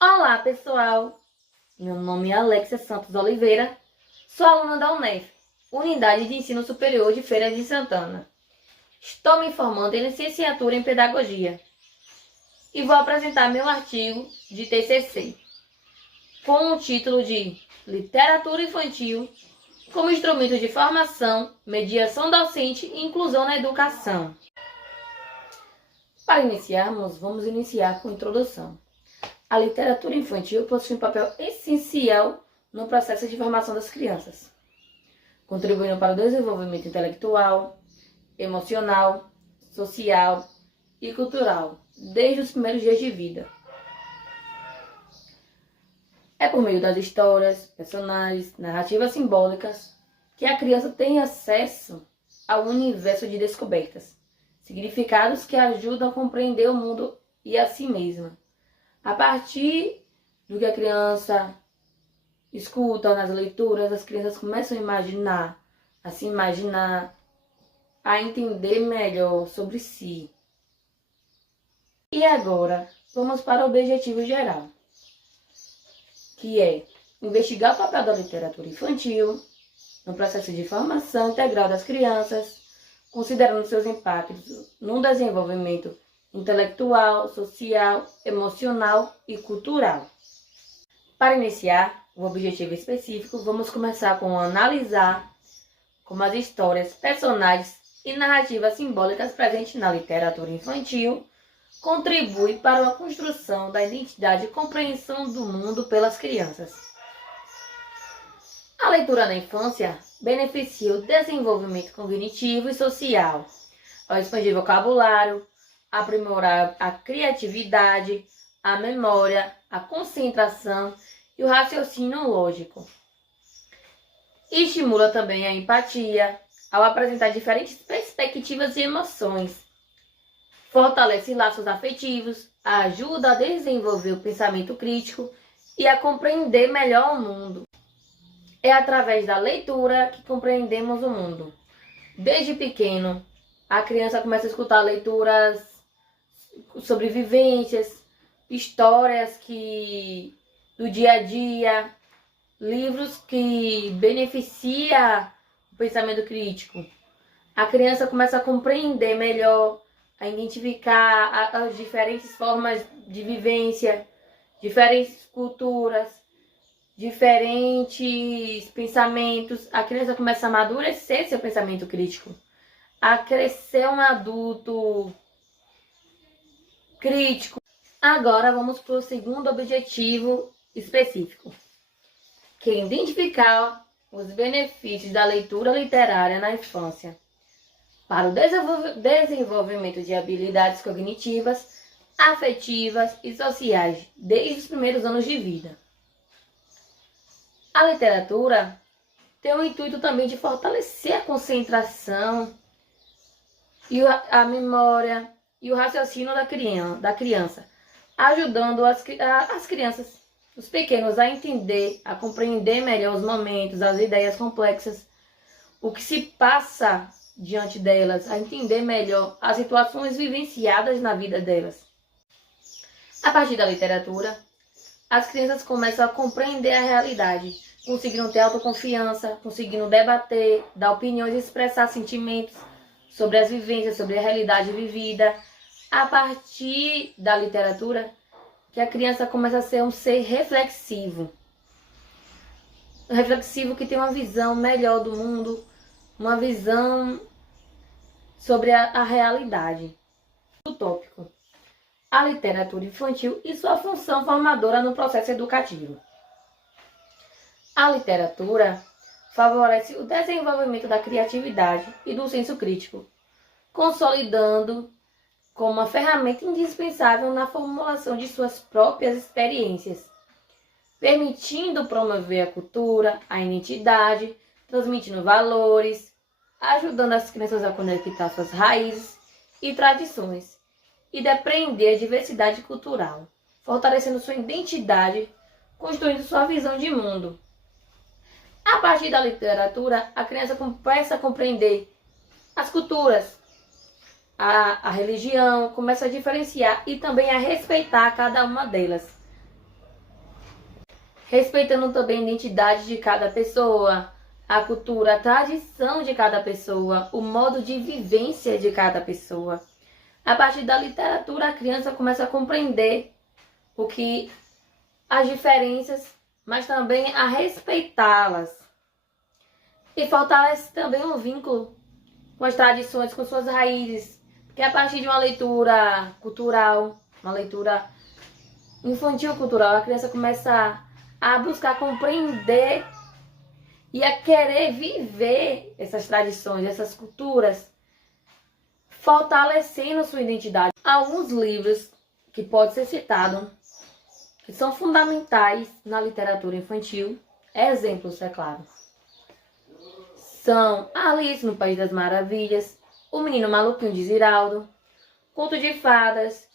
Olá, pessoal! Meu nome é Alexia Santos Oliveira, sou aluna da UNEF, Unidade de Ensino Superior de Feira de Santana. Estou me formando em licenciatura em Pedagogia e vou apresentar meu artigo de TCC, com o título de Literatura Infantil como instrumento de formação, mediação docente e inclusão na educação. Para iniciarmos, vamos iniciar com a introdução. A literatura infantil possui um papel essencial no processo de formação das crianças, contribuindo para o desenvolvimento intelectual, emocional, social e cultural, desde os primeiros dias de vida. É por meio das histórias, personagens, narrativas simbólicas que a criança tem acesso ao universo de descobertas, significados que ajudam a compreender o mundo e a si mesma. A partir do que a criança escuta nas leituras, as crianças começam a imaginar, a se imaginar, a entender melhor sobre si. E agora, vamos para o objetivo geral, que é investigar o papel da literatura infantil no processo de formação integral das crianças, considerando seus impactos no desenvolvimento intelectual, social, emocional e cultural. Para iniciar o objetivo específico, vamos começar com analisar como as histórias, personagens e narrativas simbólicas presentes na literatura infantil contribuem para a construção da identidade e compreensão do mundo pelas crianças. A leitura na infância beneficia o desenvolvimento cognitivo e social, ao expandir vocabulário, aprimorar a criatividade, a memória, a concentração e o raciocínio lógico. Estimula também a empatia, ao apresentar diferentes perspectivas e emoções. Fortalece laços afetivos, ajuda a desenvolver o pensamento crítico e a compreender melhor o mundo. É através da leitura que compreendemos o mundo. Desde pequeno, a criança começa a escutar leituras sobre vivências, histórias do dia a dia, livros que beneficiam o pensamento crítico. A criança começa a compreender melhor, a identificar as diferentes formas de vivência, diferentes culturas, diferentes pensamentos. A criança começa a amadurecer seu pensamento crítico, a crescer um adulto crítico. Agora vamos para o segundo objetivo específico, que é identificar os benefícios da leitura literária na infância para o desenvolvimento de habilidades cognitivas, afetivas e sociais desde os primeiros anos de vida. A literatura tem o intuito também de fortalecer a concentração e a memória e o raciocínio da criança, ajudando as crianças, os pequenos, a entender, a compreender melhor os momentos, as ideias complexas, o que se passa diante delas, a entender melhor as situações vivenciadas na vida delas. A partir da literatura, as crianças começam a compreender a realidade, conseguindo ter autoconfiança, conseguindo debater, dar opiniões e expressar sentimentos sobre as vivências, sobre a realidade vivida. A partir da literatura, que a criança começa a ser um ser reflexivo. Um reflexivo que tem uma visão melhor do mundo, uma visão sobre a realidade. O tópico: a literatura infantil e sua função formadora no processo educativo. A literatura favorece o desenvolvimento da criatividade e do senso crítico, consolidando como uma ferramenta indispensável na formulação de suas próprias experiências, permitindo promover a cultura, a identidade, transmitindo valores, ajudando as crianças a conectar suas raízes e tradições e depreender a diversidade cultural, fortalecendo sua identidade, construindo sua visão de mundo. A partir da literatura, a criança começa a compreender as culturas, a religião, começa a diferenciar e também a respeitar cada uma delas. respeitando também a identidade de cada pessoa, a cultura, a tradição de cada pessoa, o modo de vivência de cada pessoa. A partir da literatura, a criança começa a compreender as diferenças, mas também a respeitá-las. E fortalece também um vínculo com as tradições, com suas raízes, porque a partir de uma leitura cultural, uma leitura infantil cultural, a criança começa a buscar compreender e a querer viver essas tradições, essas culturas, fortalecendo sua identidade. Alguns livros que podem ser citados, que são fundamentais na literatura infantil, exemplos, é claro, são Alice no País das Maravilhas, O Menino Maluquinho de Ziraldo, Conto de Fadas,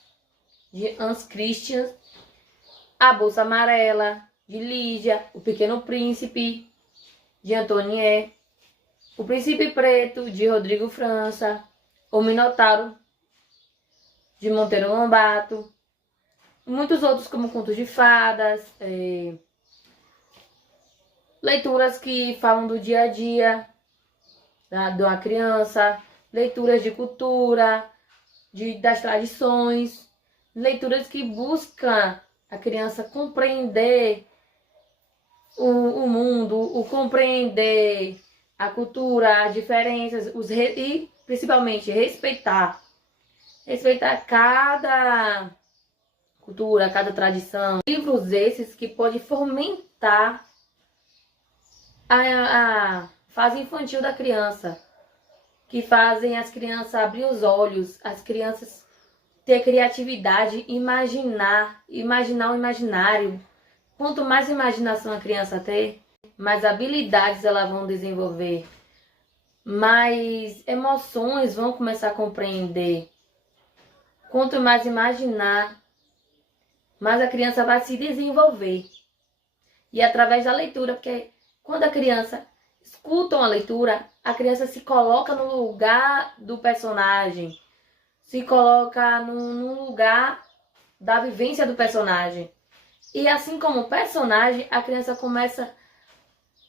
de Hans Christian, A Bolsa Amarela, de Lídia, O Pequeno Príncipe, de Antonier, O Príncipe Preto, de Rodrigo França, O Minotauro, de Monteiro Lobato, muitos outros como Contos de Fadas, leituras que falam do dia a dia de uma criança, leituras de cultura, das tradições, leituras que buscam a criança compreender o mundo, compreender a cultura, as diferenças, e principalmente respeitar cada cultura, cada tradição. Livros esses que podem fomentar a fase infantil da criança, que fazem as crianças abrir os olhos, as crianças ter criatividade, imaginar o imaginário. Quanto mais imaginação a criança ter, mais habilidades ela vão desenvolver, mais emoções vão começar a compreender. Quanto mais imaginar, mais a criança vai se desenvolver. E através da leitura, porque quando a criança escuta uma leitura, a criança se coloca no lugar do personagem, se coloca no lugar da vivência do personagem. E assim como o personagem, a criança começa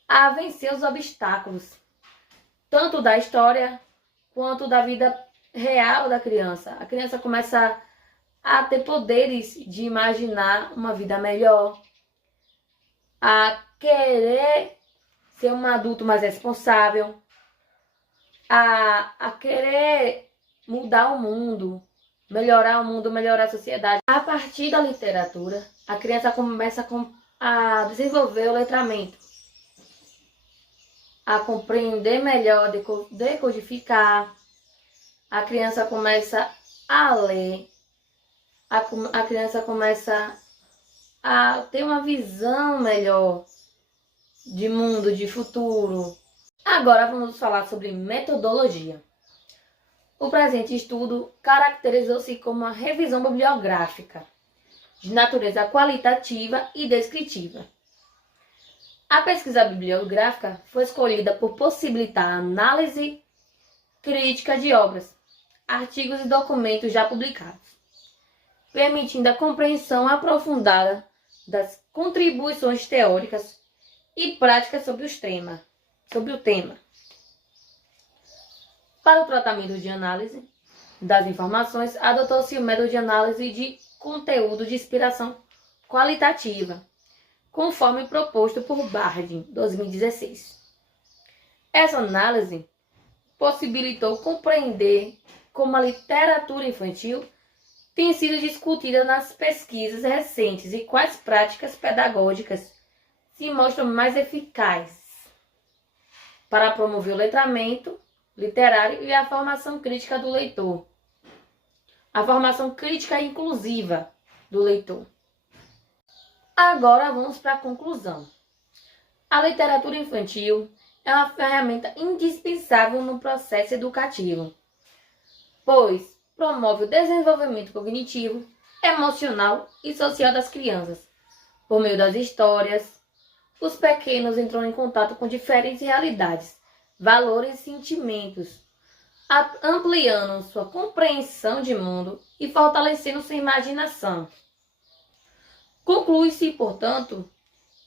a vencer os obstáculos, tanto da história quanto da vida real da criança. A criança começa a ter poderes de imaginar uma vida melhor, a querer ser um adulto mais responsável, a querer mudar o mundo, melhorar a sociedade. A partir da literatura, a criança começa a desenvolver o letramento, a compreender melhor, decodificar. A criança começa a ler, a criança começa a ter uma visão melhor de mundo, de futuro. Agora vamos falar sobre metodologia. O presente estudo caracterizou-se como uma revisão bibliográfica de natureza qualitativa e descritiva. A pesquisa bibliográfica foi escolhida por possibilitar a análise crítica de obras, artigos e documentos já publicados, permitindo a compreensão aprofundada das contribuições teóricas e práticas sobre o tema. Para o tratamento de análise das informações, adotou-se o método de análise de conteúdo de inspiração qualitativa, conforme proposto por Bardin, 2016. Essa análise possibilitou compreender como a literatura infantil tem sido discutida nas pesquisas recentes e quais práticas pedagógicas se mostram mais eficazes para promover o letramento literário e a formação crítica do leitor. A formação crítica inclusiva do leitor. Agora vamos para a conclusão. A literatura infantil é uma ferramenta indispensável no processo educativo, pois promove o desenvolvimento cognitivo, emocional e social das crianças. Por meio das histórias, os pequenos entram em contato com diferentes realidades, valores e sentimentos, ampliando sua compreensão de mundo e fortalecendo sua imaginação. Conclui-se, portanto,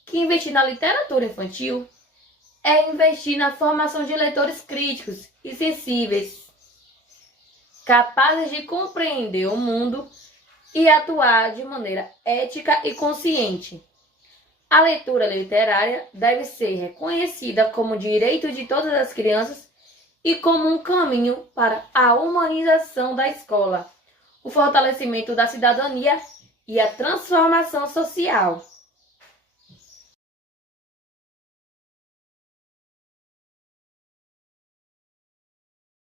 que investir na literatura infantil é investir na formação de leitores críticos e sensíveis, capazes de compreender o mundo e atuar de maneira ética e consciente. A leitura literária deve ser reconhecida como direito de todas as crianças e como um caminho para a humanização da escola, o fortalecimento da cidadania e a transformação social.